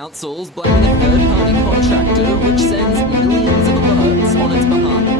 Council's blaming a third-party contractor which sends millions of alerts on its behalf.